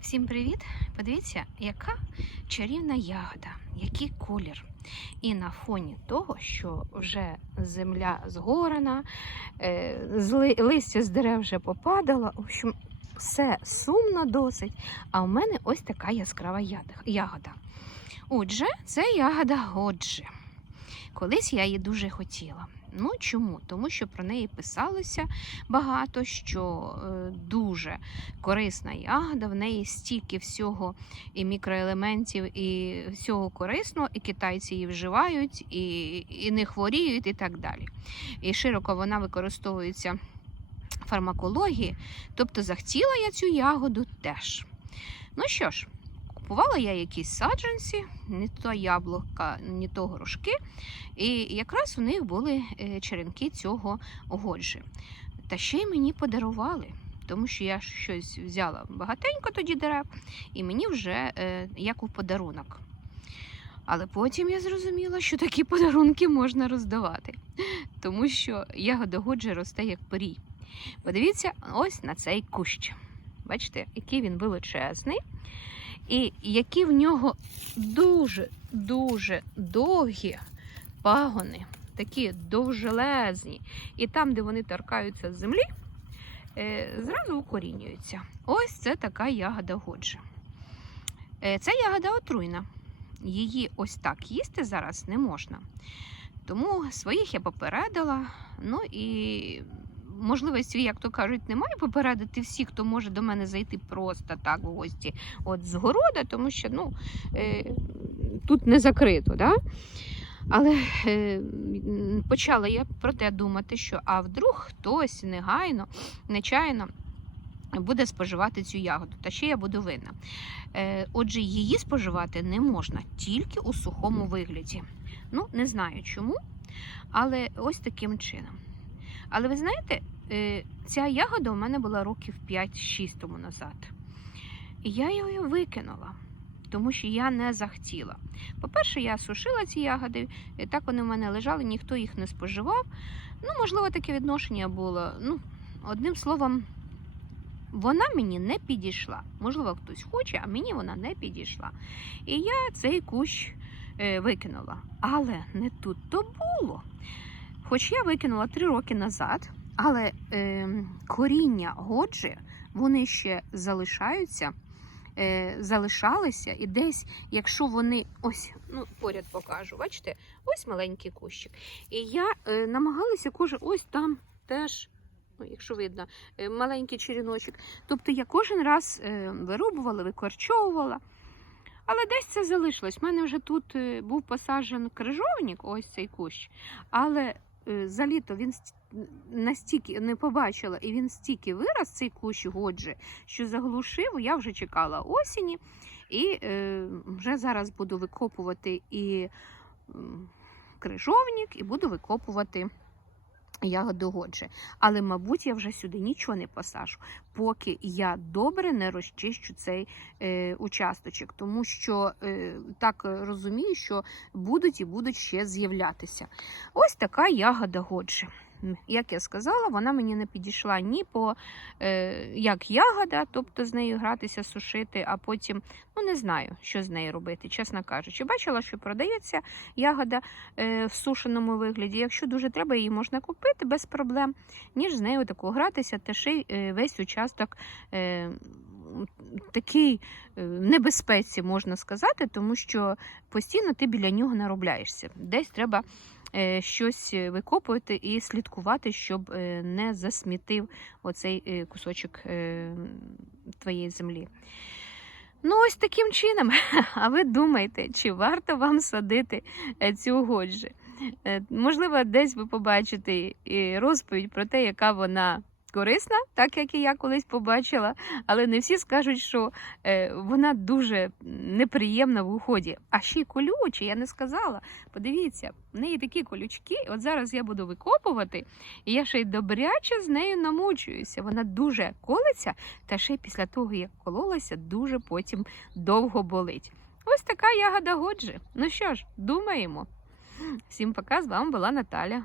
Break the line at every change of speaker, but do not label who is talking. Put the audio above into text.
Всім привіт! Подивіться, яка чарівна ягода, який колір. І на фоні того, що вже земля згорена, е, листя з дерев вже попадало. В общем, все сумно досить. А у мене ось така яскрава ягода. Отже, це ягода Годжі. Колись я її дуже хотіла. Ну чому? Тому що про неї писалося багато, що е, дуже корисна ягода, в неї стільки всього і мікроелементів, і всього корисного, і китайці її вживають, і, і не хворіють, і так далі. І широко вона використовується в фармакології, тобто захотіла я цю ягоду теж. Ну що ж, купувала я якісь саджанці, не то яблука, не то горошки, і якраз у них були е, черенки цього годжі. Та ще й мені подарували тому що я щось взяла багатенько тоді дерев, і мені вже е, як у подарунок. Але потім я зрозуміла, що такі подарунки можна роздавати, тому що ягода годжі росте як порій. Подивіться ось на цей кущ. Бачите, який він величезний, і які в нього дуже-дуже довгі пагони, такі довжелезні. І там, де вони торкаються з землі, е, зразу укорінюються. Ось це така ягода годжа. Е, Ця ягода отруйна. Її ось так їсти зараз не можна. Тому своїх я попередила. Ну і можливості, як то кажуть, немає попередити всіх, хто може до мене зайти просто так в гості от з города, тому що ну, е, тут не закрито. Да? Але е, почала я про те думати, що а вдруг хтось негайно, нечайно буде споживати цю ягоду, та ще я буду винна. Е, отже, її споживати не можна тільки у сухому вигляді. Ну, не знаю чому, але ось таким чином. Але ви знаєте, е, ця ягода у мене була років 5-6 тому назад. І я її викинула, тому що я не захотіла. По-перше, я сушила ці ягоди, і так вони в мене лежали, ніхто їх не споживав. Ну, можливо, таке відношення було. Ну, одним словом, вона мені не підійшла. Можливо, хтось хоче, а мені вона не підійшла. І я цей кущ е, викинула. Але не тут то було. Хоч я викинула три роки назад, але е, коріння годжі, вони ще залишаються, е, залишалися, і десь, якщо вони ось, ну, поряд покажу, бачите, ось маленький кущик. І я е, намагалася кожен, ось там теж. Ну, якщо видно, е, маленький черіночок. Тобто я кожен раз е, вирубувала, викорчовувала. Але десь це залишилось. У мене вже тут е, був посаджений крижовник, ось цей кущ. Але за літо він настільки не побачила, і він стільки вираз цей кущ годжі, що заглушив, я вже чекала осені. І е, вже зараз буду викопувати і крижовник, і буду викопувати ягоду годжі. Але, мабуть, я вже сюди нічого не посажу, поки я добре не розчищу цей е, участочок, тому що е, так розумію, що будуть і будуть ще з'являтися. Ось така ягода годжі. Як я сказала, вона мені не підійшла ні по е, як ягода, тобто з нею гратися, сушити, а потім ну не знаю, що з нею робити, чесно кажучи. Бачила, що продається ягода е, в сушеному вигляді. Якщо дуже треба, її можна купити без проблем, ніж з нею таку гратися, та ще й е, весь участок. Е, Такий е, небезпеці можна сказати, тому що постійно ти біля нього наробляєшся. Десь треба щось викопувати і слідкувати, щоб е, не засмітив оцей е, кусочок е, твоєї землі. Ну, ось таким чином. А ви думаєте, чи варто вам садити е, цю годжі? Е, Можливо, десь ви побачите розповідь про те, яка вона корисна, так як і я колись побачила, але не всі скажуть, що е, вона дуже неприємна в уході. А ще й колюча, я не сказала. Подивіться, в неї такі колючки. От зараз я буду викопувати, і я ще й добряче з нею намучуюся. Вона дуже колиться, та ще й після того, як кололася, дуже потім довго болить. Ось така ягода годжі. Ну що ж, думаємо. Всім пока, з вами була Наталя.